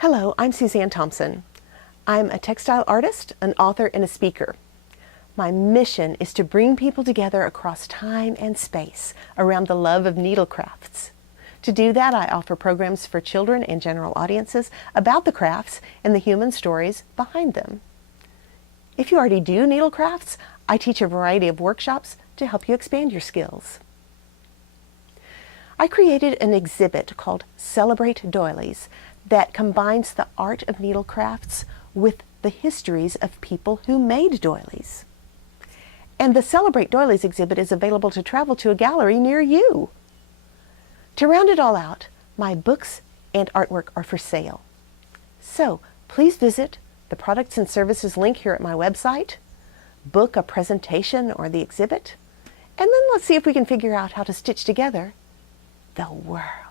Hello, I'm Suzann Thompson. I'm a textile artist, an author, and a speaker. My mission is to bring people together across time and space around the love of needlecrafts. To do that, I offer programs for children and general audiences about the crafts and the human stories behind them. If you already do needlecrafts, I teach a variety of workshops to help you expand your skills. I created an exhibit called Celebrate Doilies that combines the art of needlecrafts with the histories of people who made doilies. And the Celebrate Doilies exhibit is available to travel to a gallery near you. To round it all out, my books and artwork are for sale. So please visit the products and services link here at my website, book a presentation or the exhibit, and then let's see if we can figure out how to stitch together the world.